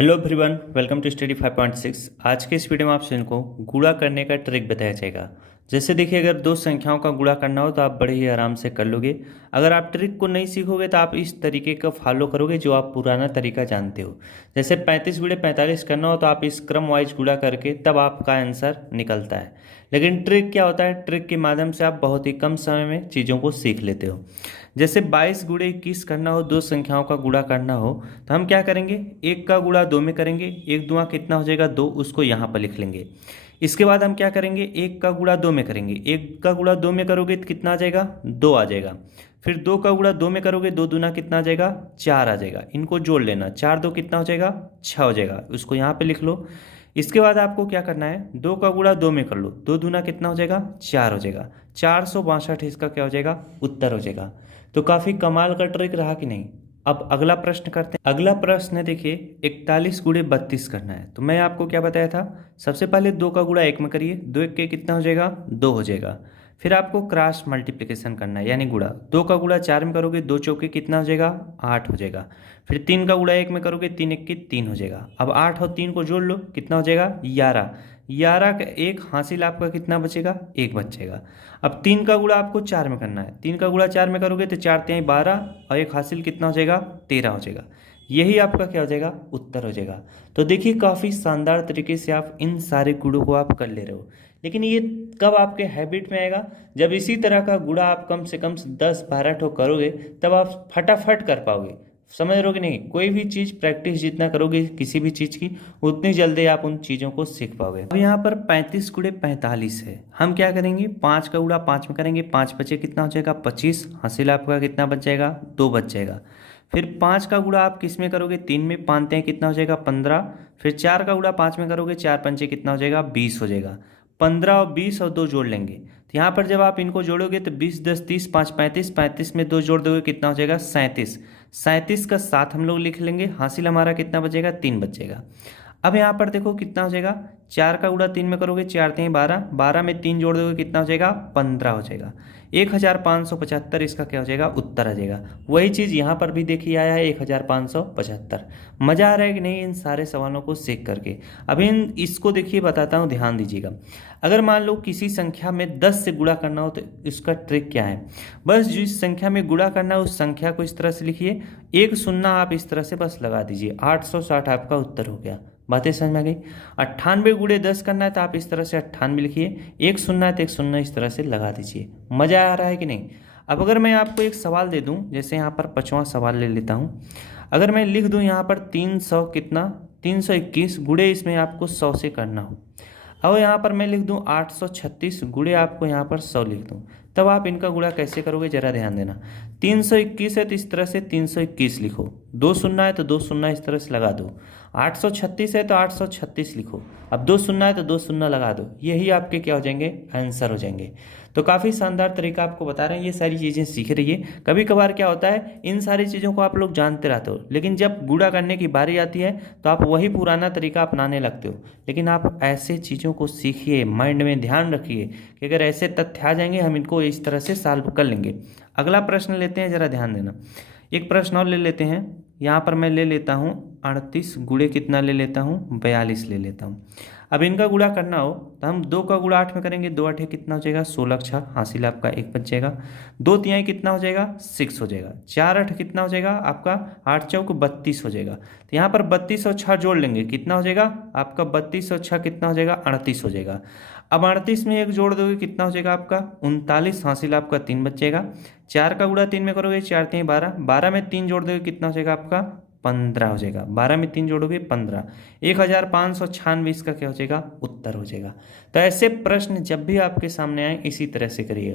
Hello everyone, welcome to study 5.6। आज के इस वीडियो में आप सभी को गुणा करने का ट्रिक बताया जाएगा। जैसे देखिए, अगर दो संख्याओं का गुणा करना हो तो आप बड़े ही आराम से कर लोगे। अगर आप ट्रिक को नहीं सीखोगे तो आप इस तरीके का फॉलो करोगे जो आप पुराना तरीका जानते हो। जैसे 35 गुणे 45 करना हो तो आप इस क्रम वाइज गुणा करके तब आपका आंसर निकलता है। लेकिन ट्रिक क्या होता है, ट्रिक के माध्यम से आप बहुत ही कम समय में चीज़ों को सीख लेते हो। जैसे 22 गुणे 21 करना हो, दो संख्याओं का गुणा करना हो तो हम क्या करेंगे, एक का गुणा दो में करेंगे, एक दुआ कितना हो जाएगा दो, उसको यहाँ पर लिख लेंगे। इसके बाद हम क्या करेंगे, एक का गुणा दो में करेंगे, एक का गुणा दो में करोगे तो कितना आ जाएगा, दो आ जाएगा। फिर दो का गुणा दो में करोगे, दो दूना कितना आ जाएगा, चार आ जाएगा। इनको जोड़ लेना, चार दो कितना हो जाएगा, छः हो जाएगा, उसको यहाँ पे लिख लो। इसके बाद आपको क्या करना है, दो का गुणा दो में कर लो, दो दूना कितना हो जाएगा, चार हो जाएगा। 462 इसका क्या हो जाएगा, उत्तर हो जाएगा। तो काफ़ी कमाल का ट्रिक रहा कि नहीं। अब अगला प्रश्न करते हैं। अगला प्रश्न है, देखिए 41 गुणे 32 करना है। तो मैं आपको क्या बताया था, सबसे पहले दो का गुणा एक में करिए, दो एक के कितना हो जाएगा, दो हो जाएगा। फिर आपको क्रॉस मल्टीप्लिकेशन करना है यानी गुणा, दो का गुणा चार में करोगे, दो चौके कितना हो जाएगा, आठ हो जाएगा। फिर तीन का गुणा एक में करोगे, तीन एक के तीन हो जाएगा। अब आठ और तीन को जोड़ लो, कितना हो जाएगा, 11। 11 का एक हासिल आपका कितना बचेगा, एक बचेगा। अब तीन का गुणा आपको चार में करना है, तीन का गुणा चार में करोगे तो चार तिहाई 12 और एक हासिल कितना हो जाएगा, 13 हो जाएगा। यही आपका क्या हो जाएगा, उत्तर हो जाएगा। तो देखिए, काफ़ी शानदार तरीके से आप इन सारे गुणों को आप कर ले रहे हो। लेकिन ये कब आपके हैबिट में आएगा, जब इसी तरह का गुणा आप कम से कम 10-12 ठो करोगे, तब आप फटाफट कर पाओगे। समझ रहे हो कि नहीं। कोई भी चीज़ प्रैक्टिस जितना करोगे किसी भी चीज़ की, उतनी जल्दी आप उन चीज़ों को सीख पाओगे। अब यहाँ पर 35 गुणे 45 है। हम क्या करेंगे, पाँच का गुणा पाँच में करेंगे, पाँच बचे कितना हो जाएगा, 25। हासिल आपका कितना बच जाएगा, दो बच जाएगा। फिर पाँच का गुणा आप किस में करोगे, तीन में, पाँच हैं कितना हो जाएगा, 15। फिर चार का गुणा पाँच में करोगे, चार पंचे कितना हो जाएगा, 20 हो जाएगा। 15 और 20 और दो जोड़ लेंगे, तो यहाँ पर जब आप इनको जोड़ोगे तो 20 10 30 5 35, 35 में दो जोड़ दोगे कितना हो जाएगा, 37। 37 का साथ हम लोग लिख लेंगे, हासिल हमारा कितना बचेगा, तीन बचेगा। अब यहाँ पर देखो कितना हो जाएगा, चार का गुणा तीन में करोगे, चार तीन 12, 12 में तीन जोड़ दोगे कितना हो जाएगा, 15 हो जाएगा। 1575 इसका क्या हो जाएगा, उत्तर आ जाएगा। वही चीज़ यहाँ पर भी देखिए आया है, 1575। मज़ा आ रहा है कि नहीं इन सारे सवालों को सीख करके। अब इसको देखिए बताता हूँ, ध्यान दीजिएगा। अगर मान लो किसी संख्या में 10 से गुणा करना हो तो इसका ट्रिक क्या है, बस जिस संख्या में गुणा करना है उस संख्या को इस तरह से लिखिए, एक शून्य आप इस तरह से बस लगा दीजिए, 860 आपका उत्तर हो गया। बातें समझ में आ गई। 98 गुणे 10 करना है तो आप इस तरह से 98 लिखिए, एक शून्य है तो एक शून्य इस तरह से लगा दीजिए। मज़ा आ रहा है कि नहीं। अब अगर मैं आपको एक सवाल दे दूं, जैसे यहाँ पर 5वां सवाल ले लेता हूँ। अगर मैं लिख दूं यहाँ पर 300 कितना, 321 गुणे इसमें आपको 100 से करना हो। अब यहाँ पर मैं लिख दूं 836 गुणे आपको यहाँ पर 100 लिख दूं, तब आप इनका गुणा कैसे करोगे जरा ध्यान देना। 321 है तो इस तरह से 321 लिखो, दो शून्य है तो दो शून्य इस तरह से लगा दो। 836 है तो 836 लिखो, अब दो शून्य है तो दो शून्य लगा दो। यही आपके क्या हो जाएंगे, आंसर हो जाएंगे। तो काफ़ी शानदार तरीका आपको बता रहे हैं, ये सारी चीज़ें सीख रहिए। कभी कभार क्या होता है, इन सारी चीज़ों को आप लोग जानते रहते हो, लेकिन जब गुणा करने की बारी आती है तो आप वही पुराना तरीका अपनाने लगते हो। लेकिन आप ऐसे चीज़ों को सीखिए, माइंड में ध्यान रखिए कि अगर ऐसे तथ्य आ जाएंगे हम इनको इस तरह से सॉल्व कर लेंगे। अगला प्रश्न लेते हैं, जरा ध्यान देना। एक प्रश्न और ले लेते हैं। यहाँ पर मैं ले लेता हूँ 38 गुणे कितना ले लेता हूँ, 42 ले लेता हूँ। अब इनका गुणा करना हो तो हम दो का गुणा आठ में करेंगे, दो आठे कितना हो जाएगा, 16 छः हासिल आपका एक बच जाएगा। दो तिहाई कितना हो जाएगा, 6 हो जाएगा। चार आठ कितना हो जाएगा आपका, 8 चौक 32 हो जाएगा। तो यहाँ पर 32 और 6 जोड़ लेंगे, कितना हो जाएगा आपका, 32 और 6 कितना हो जाएगा, 38 हो जाएगा। अब 38 में एक जोड़ दोगे कितना हो जाएगा आपका, 39 हासिल आपका तीन बचेगा। चार का गुणा तीन में करोगे, चार तीन 12, 12 में तीन जोड़ दोगे कितना हो जाएगा आपका, 15 हो जाएगा। 12 में तीन जोड़ोगे 15, 1596 इसका क्या हो जाएगा, उत्तर हो जाएगा। तो ऐसे प्रश्न जब भी आपके सामने आए इसी तरह से करिएगा।